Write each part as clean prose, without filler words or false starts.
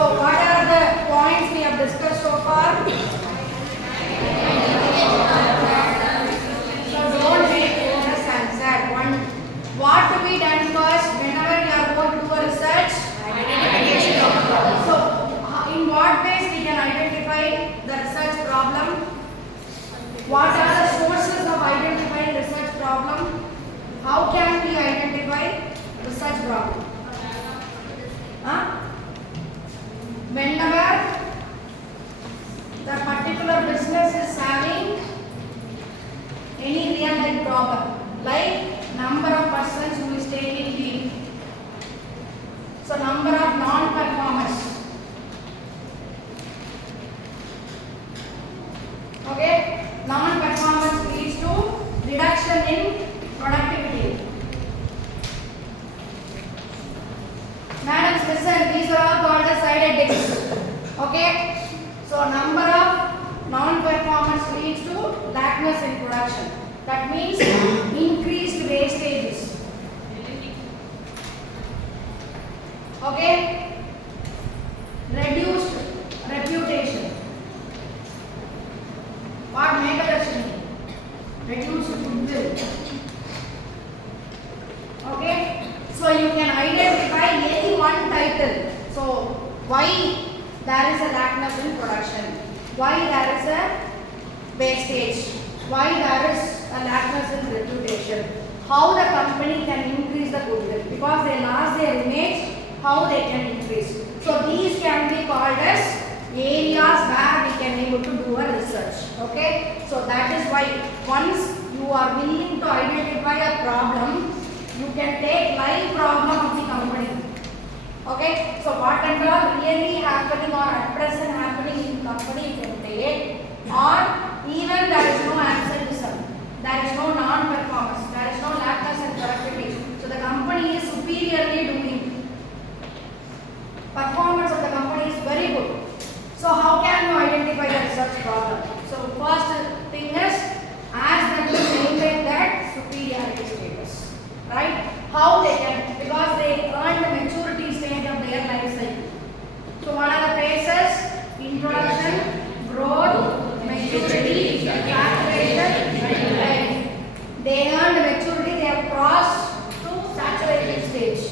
what are the points we have discussed so far? So don't make bonus answer. One, what to be done first whenever you are going to do a research? So in what ways we can identify the research problem? What are the sources of identifying research problem? How can we identify research problem? Whenever the particular business is having any real life problem, like number of persons who is taking leave, so number of non-performers, okay, non-performance leads to reduction in productivity. Madams, listen, these are all called as side effects. Okay, so number of non-performance leads to lackness in production. That means increased wastages. Okay, reduced reputation. What Megadarshini? Reduced goodwill. Okay, so you can identify any one title. So why there is a lackness in production? Why there is a wastage? Why there is a lackness in reputation? How the company can increase the goodwill? Because they lost their image, how they can increase? So these can be called as areas where we can able to do a research. Okay, so that is why once you are willing to identify a problem, you can take live problem of the company. Okay, so what and all really happening or at present happening in company you can take, or even there is no absenteeism, there is no non-performance, there is no lackness in productivity. So the company is superiorly doing. Performance of the company is very good. So how can you identify the research problem? So first thing is ask them to maintain that superiority status. Right? How they can, because they earn the maturity stage of their life cycle. So what are the phases? Introduction, growth, maturity, saturation, and they earn the maturity, they have crossed to saturation stage.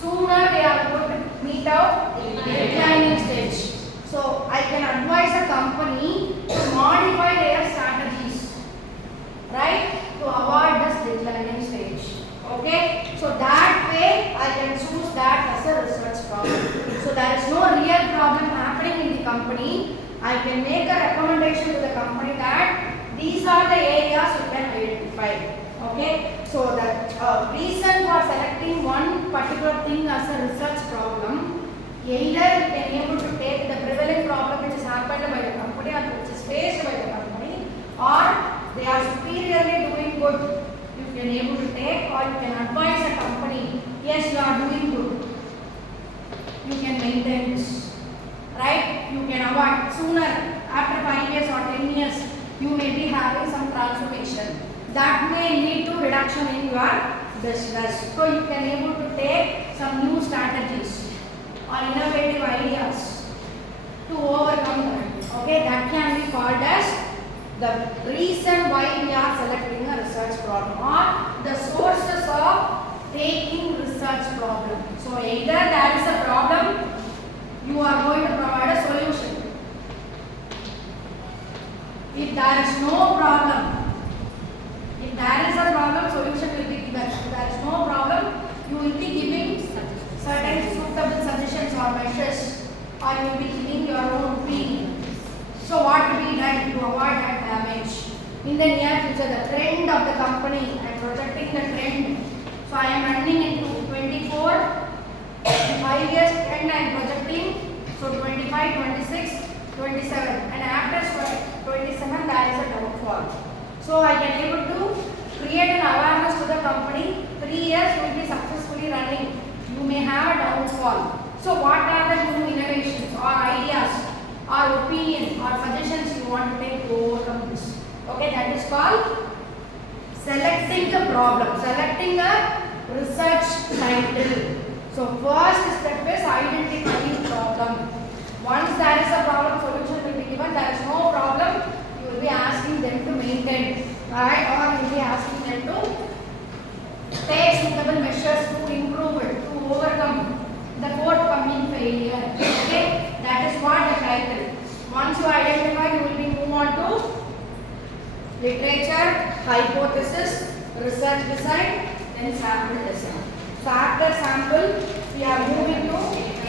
Sooner they are going to meet out declining stage. So I can advise a company to modify their strategies, right, to avoid this declining stage. Okay, so that way I can choose that as a research problem. So there is no real problem happening in the company. I can make a recommendation to the company that these are the areas you can identify. Okay, so the reason for selecting one particular thing as a research problem, either you can able to take the prevalent problem which is happened by the company or which is faced by the company, or they are superiorly doing good. You can able to take, or you can advise a company, yes, you are doing good. You can maintain this, right? You can avoid sooner, after 5 years or 10 years, you may be having some transformation. That may lead to reduction in your business. So you can able to take some new strategies or innovative ideas to overcome that. Okay, that can be called as the reason why we are selecting a research problem, or the sources of taking research problem. So either there is a problem, you are going to provide a solution. If there is no problem, if there is a problem, solution will be given. If there is no problem, you will be giving certain suitable suggestions or measures, or you will be giving your own opinion. So what to be done to avoid that damage? In the near future, the trend of the company, I am projecting the trend. So I am running into 24, 5 years trend I am projecting. So 25, 26, 27, and after 27 there is a downfall. So I can able to create an awareness to the company. 3 years will be successfully running. You may have a downfall. So what are the new innovations or ideas or opinion or suggestions you want to take to overcome this? Okay, that is called selecting the problem, selecting a research title. So first step is identifying problem. Once there is a problem, solution will be given. There is no problem. You will be asking them to maintain, right? Or you will be asking them to take suitable measures to improve it, to overcome the forthcoming failure. Okay, that is what the title. Once you identify, you will be move on to literature, hypothesis, research design, then sample design. So after sample, we are moving to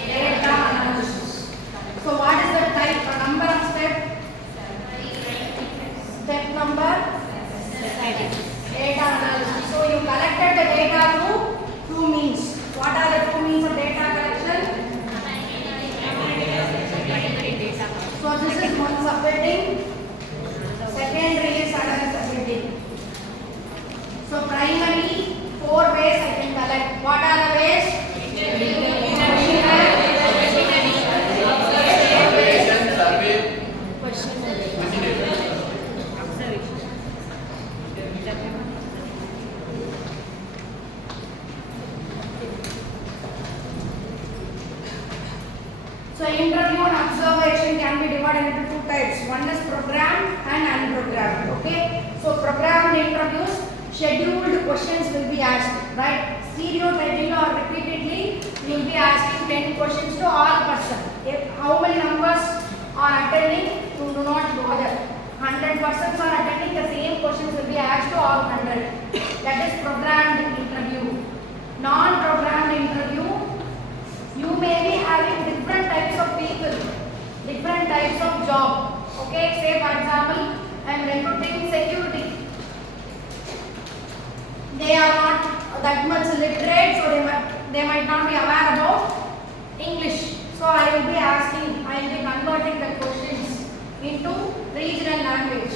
data analysis. So what is the type, number of step? Step number? Data analysis. So you collected the data through two means. What are the two means of data collection? So this is one subheading. Secondary is another subheading. So primary, 4 ways I can collect. What are the ways? So interview and observation can be divided into two types. One is programmed and unprogrammed. Okay. So programmed interviews, scheduled questions will be asked, right? Stereotyping or repeatedly, you will be asking 10 questions to all person. If how many numbers are attending, you do not bother. 100 persons are attending, the same questions will be asked to all 100. That is programmed interview. Non-programmed interview, you may be having different types of people, different types of job. Okay, say for example, I am recruiting security. They are not that much literate, so they might not be aware about English. So I will be asking, I will be converting the questions into regional language.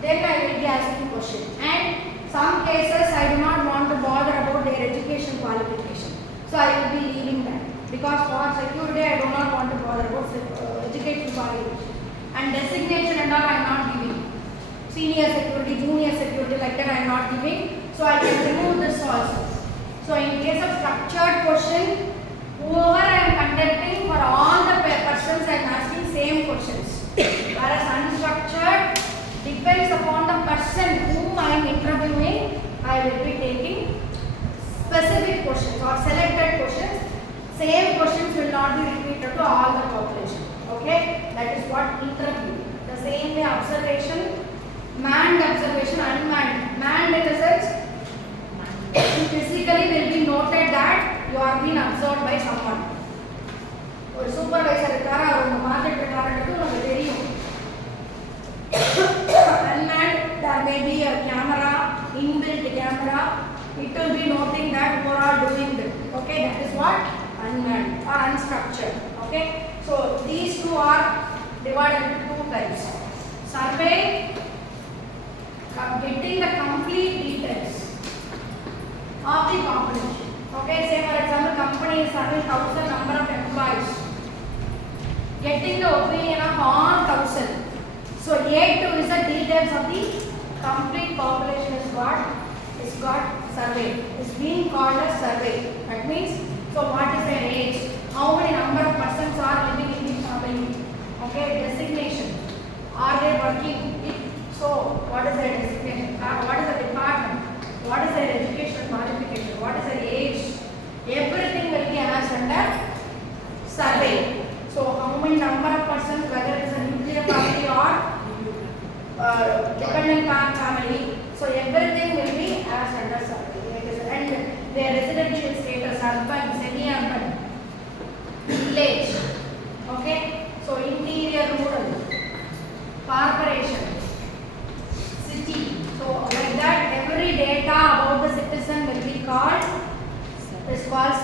Then I will be asking questions. And some cases I do not want to bother about their education qualification. So I will be leaving that. Because for security I do not want to bother about education qualification. And designation and all I am not giving. Senior security, junior security, like that I am not giving. So I can remove this also. So in case of structured question, whoever I am conducting, for all the persons I am asking same questions. Whereas unstructured depends upon the person whom I am interviewing, I will be taking specific questions or selected questions. Same questions will not be repeated to all the population. Okay, that is what interview. The same way observation, manned observation, unmanned. Manned in the sense, physically will be noted that you are being observed by someone. ஒரு supervisor இருக்காரா, அவங்க market இருக்காருன்றது உங்களுக்கு தெரியும். Unmanned, there may be a camera, inbuilt camera. It will be noting that you are doing it. Okay, that is what unmanned or unstructured. Okay, so these two are divided into two types. Survey, getting the complete details of the population. Okay, say for example, company is having 1000 number of employees. Getting the opinion of all 1000. So A2 is the details of the complete population is got survey. It's being called a survey. That means, so what is their age? How many number of persons are living in the family? Okay, designation. Are they working? So what is their designation? What is the department? What is their education qualification? What is their age? Everything will be asked under survey. So how many number of persons, whether it is a nuclear family or dependent family. So everything will be asked under survey. And their residential status, urban, semi-urban, village. Okay. So interior, rural, corporation, city. So like that, every data about the citizen will be called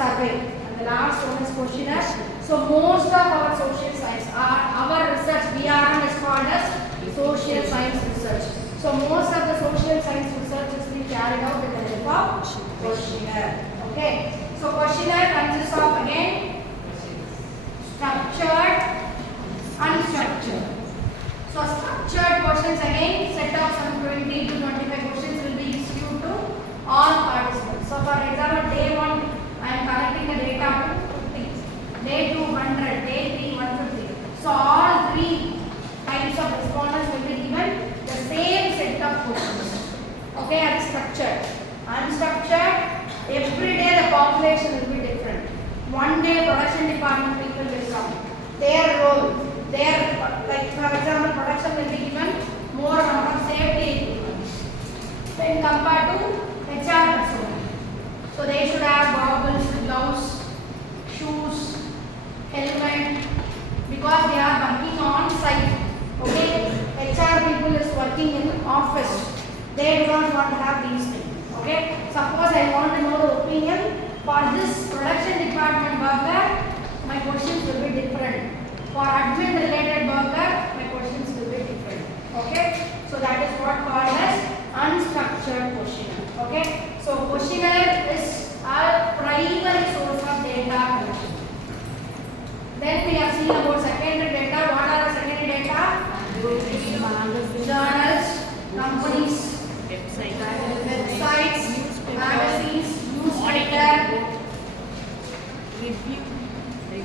survey. And the last one is questionnaire. So most of our social science, our research, BRM is called as social science research. So most of the social science research is being carried out with the help of questionnaire. Okay. So questionnaire consists of again structured, unstructured. So structured questions again, set of some 20 to 25 questions will be issued to all participants. So for example, day 1 I am collecting the data to 50, day 2 100, day 3 150. structured. Unstructured, every day the population will be different. One day production department people will come. Their role, like for example, production will be given more number of safety equipment when compared to HR personnel. So they should have goggles, gloves, shoes, helmet, because they are working on site. Okay, HR people is working in office. They do not want to have these things. Okay, suppose I want to know the opinion for this production department worker, my questions will be different. For admin related worker, my questions will be different. Okay, so that is what called as unstructured questionnaire. Okay, so questionnaire is our primary source of data collection. Then we have seen about secondary data. What are the secondary data? Journals, companies, websites, magazines, newspaper.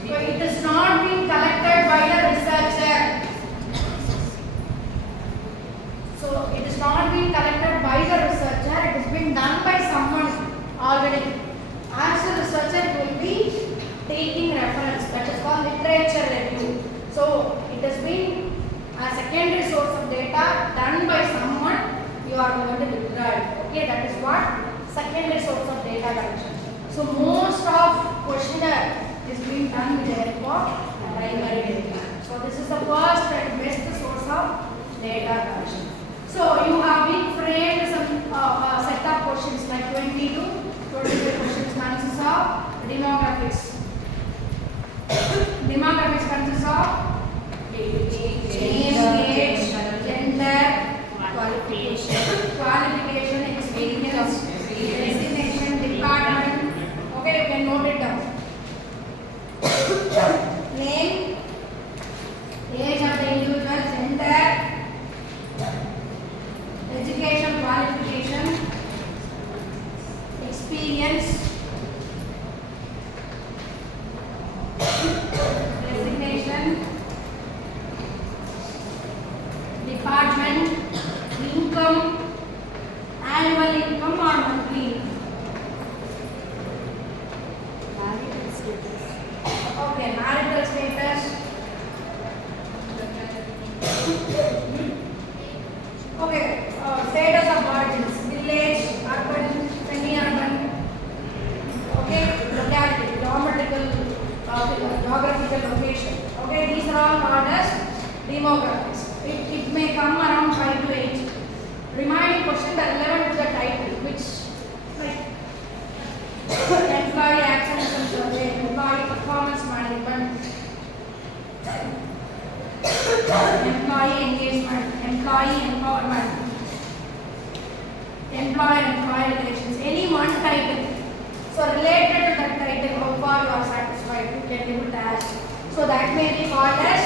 So it is not being collected by the researcher. So it is not being collected by the researcher. It has been done by someone already. As a researcher, it will be taking reference. That is called literature review. So it has been a secondary source of data done by someone. You are going to withdraw it. Okay, that is what secondary source of data collection. So most of questionnaire is being done with the help of primary data. So this is the first and best source of data collection. So you have been framed some set of questions like 20 to 25 questions consists of demographics. Demographics consists of age, gender, qualification, experience, designation, department. Okay, you can note it down. Name, age of the individual, gender, education, qualification, experience, designation, department, income, annual income or monthly income. Okay, marital status. Okay, status of origins, village, urban, semi-urban. Okay, locality, geographical location. Okay, these are all called as demographics. It may come around 5 to 8. Remaining questions are relevant to the title, which like employee action survey, employee performance management, employee engagement, employee empowerment, employer-employee relations, any one title. So related to that title, how far you are satisfied, you can be able to ask. So that may be called as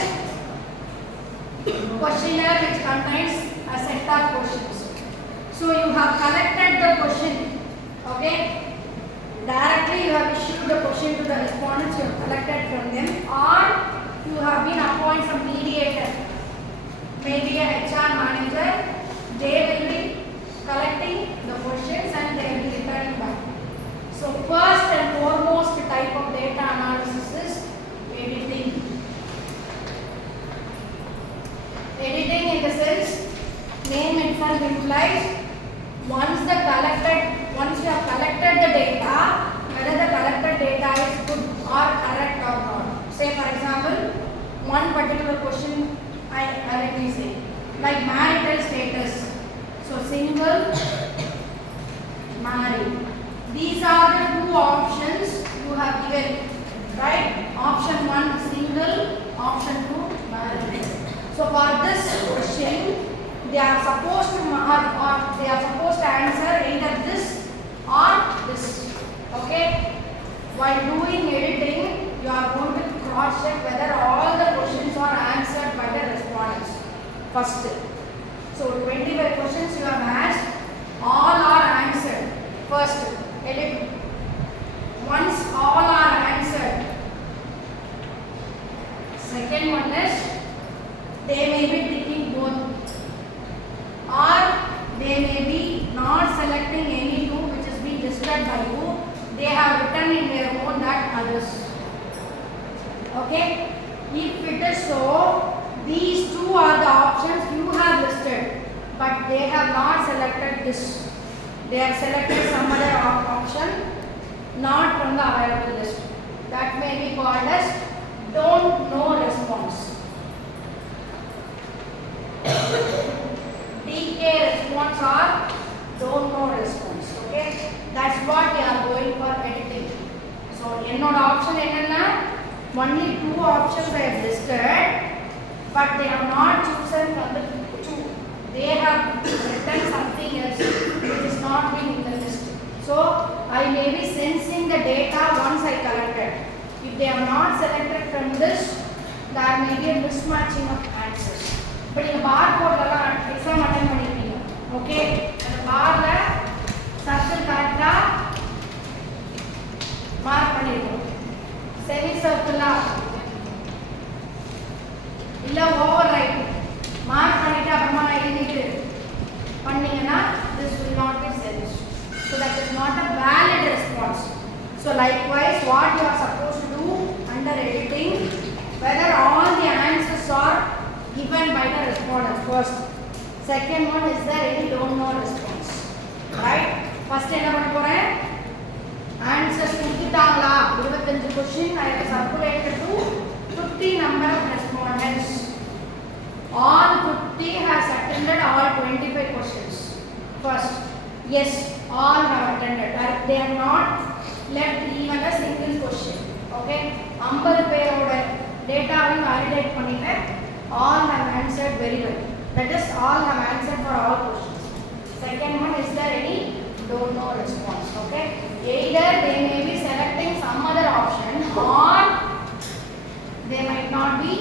questionnaire which contains a set of questions. So you have collected the question, okay? Directly you have issued the question to the respondents you have collected from them, or you have been appointed some mediator, maybe a HR manager. They will be collecting the questions and they will be returning back. So first and foremost type of data analysis is editing. Editing in the sense, name itself implies once you have collected the data, whether the collected data is good or correct or not. Say for example, one particular question let me say, like marital status. So single, married. These are the two options you have given, right? Option 1 single, option 2 married. So for this question, they are supposed to answer either this or this. Okay? While doing editing, you are going to cross check whether all the questions are answered by the respondents first. So 25 questions you have asked, all are answered. First, edit. Once all are answered, second one is they may be ticking both, or they may be not selecting any two which is being listed by you. They have written in their own that others. Okay? If it is so, these two are the options you have listed, but they have not selected this. They have selected some other option, not from the available list. That may be called as don't know response. DK response or don't know response. Okay? That's what we are going for editing. So, என்னோட option என்னன்னா only two options I have listed, but they have not chosen from the two. They have written something else which is not being in the list. So, I may be sensing the data once I collected. If they are not selected from this, there may be a mismatching of answers. But in the barcode, exam attend பண்ணிருக்கீங்க. Okay? அந்த barல circle கரெக்ட்டா mark பண்ணிருக்கோம். Semi circle இல்ல override mark பண்ணிட்டு அப்புறமா எழுதிட்டு பண்ணீங்கன்னா this will not be sensed. So that is not a valid response. So likewise, what you are supposed to do under editing, whether all the answers are given by the respondents first. Second one, is there any don't know response? Right? First என்ன பண்ண போறேன்? Answers கொடுத்துட்டாங்களா? 25 question I have circulated to 50 number of respondents. All 50 has attended all 25 questions. First, yes, all have attended. They have not left even a single question. Okay? 50 பேரோட டேட்டாவையும் validate பண்ணிட்டேன். All have answered very well. That is, all have answered for all questions. Second one, is there any don't know response? Okay? Either they may be selecting some other option or they might not be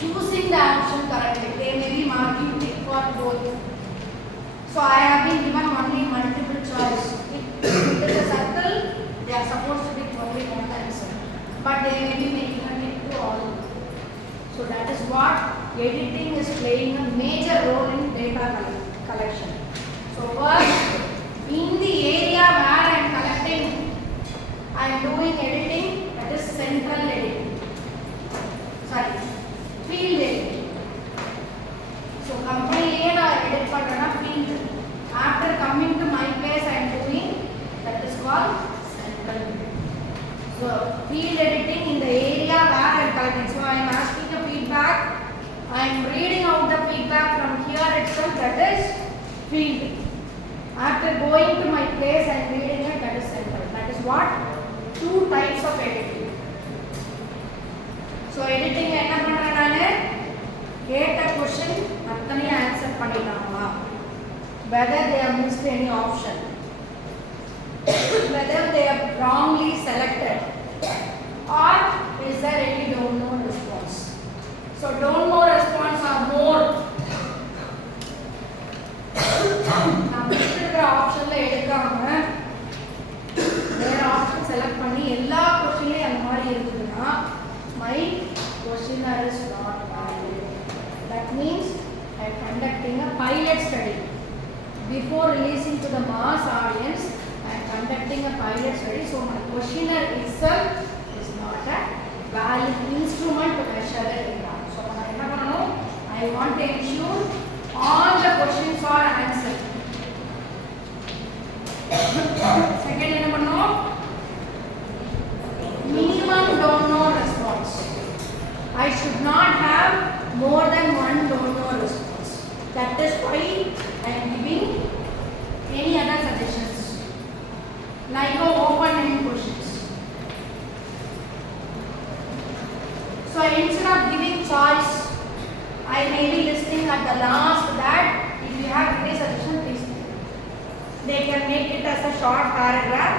choosing the option correctly. They may be marking tick for both. So I have been given only multiple choice. If it is a circle, they are supposed to pick only one answer. But they may be making a tick to all. So that is what editing is playing a major role in data collection. So first, in the area where I am collecting, I am doing editing, that is central editing. Sorry, field editing. So company A I edit பண்ணனா field. After coming to my place, I am doing, that is called central editing. So field editing in the area where I am collecting. So I am asking the feedback. I am reading out the feedback from here itself, that is field. After going to my place and reading it, that is central. That is what? Two types of editing. So editing என்ன பண்றேன் நானு? கேட்ட question அத்தனை answer பண்ணிட்டாங்களா? Whether they have missed any option. Whether they have wrongly selected. Or is there any don't know response? So don't know response are more. நான் கொடுத்துருக்கிற ஆப்ஷனில் எடுக்காம வேறு ஆப்ஷன் செலக்ட் பண்ணி எல்லா கொஸ்டின்லையும் அந்த மாதிரி இருக்குதுன்னா my questionnaire is not valid. That means I am conducting a pilot study. Before releasing to the mass audience, I am conducting a pilot study. So my questionnaire itself is not a valid instrument to measure the data. So நான் என்ன பண்ணணும்? I want to ensure all the questions are answered. Second என்ன பண்ணணும்? Minimum don't know response. I should not have more than one don't know response. That is why I am giving any other suggestions. Like open-ended questions. So instead of giving choice, I may be listing at the last that if you have any suggestion, please. They can make it as a short paragraph.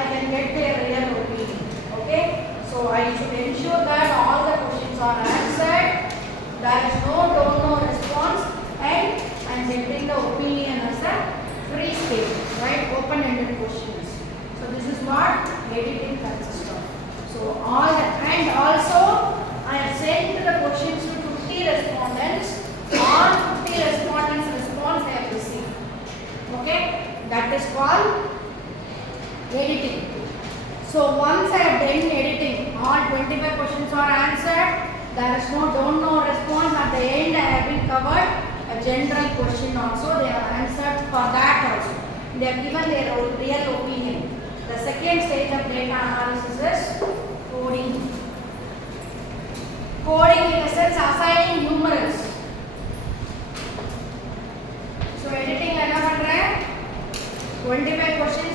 I can get their real opinion. Okay? So I should ensure that all the questions are answered. There is no don't know response, and I am getting the opinion as a free statement, right? Open-ended questions. So this is what editing consists of. So all that, and also I have sent the questions to 50 respondents. All 50 respondents response they have received. That is called editing. So once I have done editing, all 25 questions are answered. There is no don't know response. At the end, I have been covered a general question also. They have answered for that also. They have given their real opinion. The second stage of data analysis is coding. Coding in a sense assigning numerals. So editing என்ன பண்றேன் 25 questions